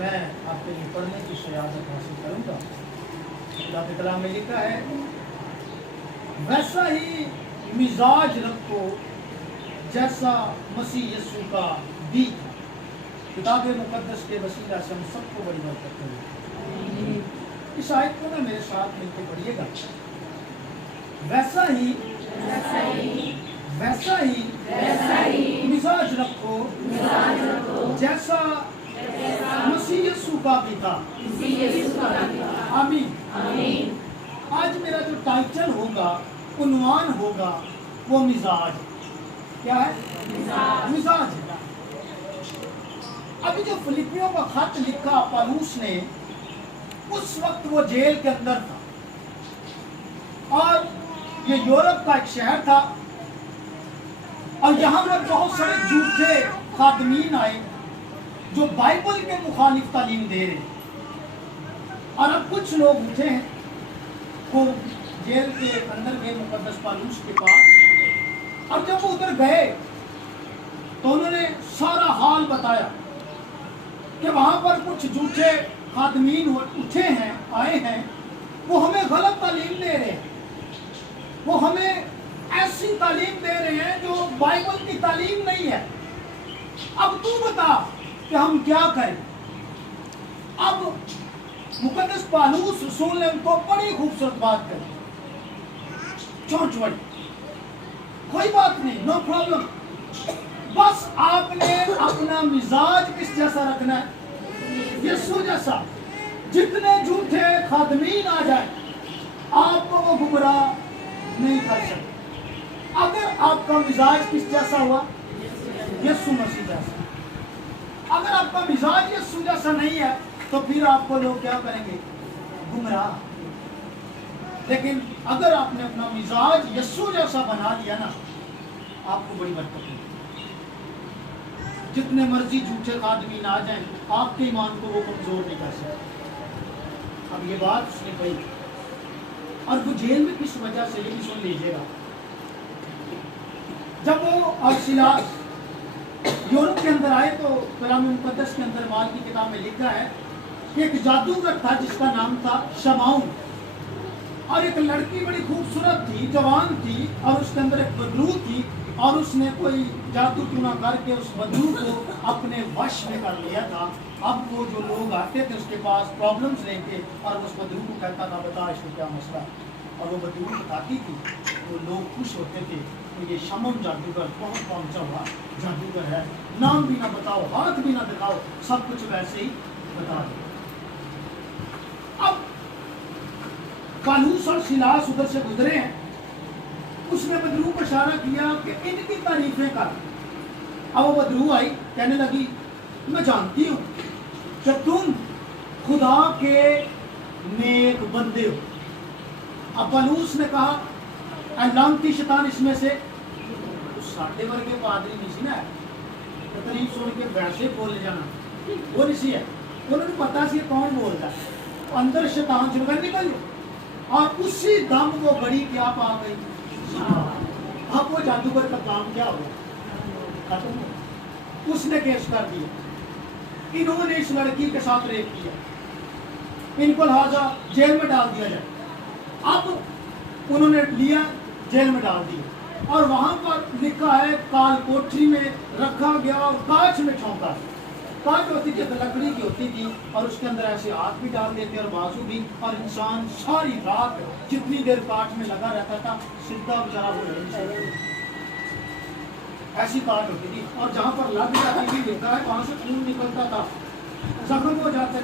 میں آپ کے لیے پڑھنے کی سعادت حاصل کروں گا۔ اللہ کے کلام میں لکھا ہے، ویسا ہی مزاج رکھو جیسا مسیح یسوع کا بھی تھا۔ کتاب مقدس کے وسیلہ سے ہم سب کو بڑی برکت کریں۔ اس آیت کو نا میرے ساتھ مل کے پڑھیے گا۔ ویسا ہی مزاج رکھو جیسا مسیح یسوع کا بھی تھا۔ آمین۔ آج میرا جو ٹائٹل ہوگا، عنوان ہوگا، وہ مزاج۔ کیا ہے؟ مزاج ہے۔ ابھی جو فلپیوں کا خط لکھا پالوس نے، اس وقت وہ جیل کے اندر تھا، اور یہ یورپ کا ایک شہر تھا، اور یہاں پر بہت سارے جھوٹے خادمین آئے جو بائبل کے مخالف تعلیم دے رہے ہیں۔ اور اب کچھ لوگ اٹھے ہیں، وہ جیل کے اندر گئے مقدس پالوس کے پاس، اور جب وہ ادھر گئے تو انہوں نے سارا حال بتایا کہ وہاں پر کچھ جھوٹے خادمین اٹھے ہیں، آئے ہیں، وہ ہمیں غلط تعلیم دے رہے ہیں، وہ ہمیں ایسی تعلیم دے رہے ہیں جو بائبل کی تعلیم نہیں ہے۔ اب تو بتا کہ ہم کیا کریں؟ اب مقدس پالوس رسول نے ان کو بڑی خوبصورت بات کہی، چونچ بڑی، کوئی بات نہیں، نو پرابلم، بس آپ نے اپنا مزاج کس جیسا رکھنا ہے؟ یسوع جیسا۔ جتنے جھوٹے خادمین آ جائیں، آپ کو وہ گمراہ نہیں کر سکتے۔ اگر آپ کا مزاج کس جیسا ہوا؟ یسوع مسیح جیسا۔ اگر آپ کا مزاج یسوع جیسا نہیں ہے تو پھر آپ کو لوگ کیا کریں گے؟ گمراہ۔ لیکن اگر آپ نے اپنا مزاج یسوع جیسا بنا لیا نا، آپ کو بڑی برکت ہوگی۔ جتنے مرضی جھوٹے خادمین آ جائیں، آپ کے ایمان کو وہ کمزور نہیں کر سکتے۔ اب یہ بات اس نے کہی، اور وہ جیل میں کس وجہ سے، یہ بھی سن لیجیے گا۔ جب وہ اور سیلاس یورپ کے اندر آئے تو کلام مقدس کے اندر مال کی کتاب میں لکھا ہے کہ ایک جادوگر تھا جس کا نام تھا شمعون، اور ایک لڑکی بڑی خوبصورت تھی، جوان تھی، اور اس کے اندر ایک بدرو تھی، اور اس نے کوئی جادو ٹونا کر کے اس بدرو کو اپنے وش میں کر لیا تھا۔ اب وہ جو لوگ آتے تھے اس کے پاس پرابلمز لے کے، اور اس بدرو کو کہتا تھا بتا اس کو کیا مسئلہ ہے، اور وہ بدرو بتاتی تھی، تو لوگ خوش ہوتے تھے کہ یہ شمعون جادوگر بہت پہنچا ہوا جادوگر ہے، نام بھی نہ بتاؤ، ہاتھ بھی نہ دکھاؤ، سب کچھ ویسے ہی بتا دو۔ اب پالوس اور سیلاس ادھر سے گزرے ہیں، اس نے بدرو کو اشارہ کیا کہ ان کی تعریفیں کر۔ اب وہ بدرو آئی، کہنے لگی میں جانتی ہوں کہ تم خدا کے نیک بندے ہو۔ اب پالوس نے کہا اے لعنتی شیطان، اس میں سے ساڈے ورگے پادری نہیں سی نا، تقریب سن کے ویسے بول جانا وہ نہیں سی ہے، انہوں نے پتا سی کون بولتا ہے، اندر شیطان سے نکل، اور اسی دم وہ بڑی کیا پا گئی۔ اب وہ جادوگر کا کام کیا ہوا؟ ختم ہو۔ اس نے کیس کر دیا، انہوں نے اس لڑکی کے ساتھ ریپ کیا، ان کو لہذا جیل میں ڈال دیا جائے۔ اب انہوں نے لیا، جیل میں ڈال دیا، اور وہاں پر لکھا ہے کال کوٹری میں رکھا گیا اور کانچ میں چھونکا۔ کانچ ہوتی تھی، لکڑی کی ہوتی تھی، اور اس کے اندر ایسے ہاتھ بھی ڈال دیتے اور بازو بھی، اور انسان ساری رات جتنی دیر کانچ میں لگا رہتا تھا سیدھا بیچارہ وہ نہیں سکتا، ایسی کانچ ہوتی تھی، اور جہاں پر لگ جاتی تھی لکھا ہے وہاں سے خون نکلتا تھا، زخم ہو جاتا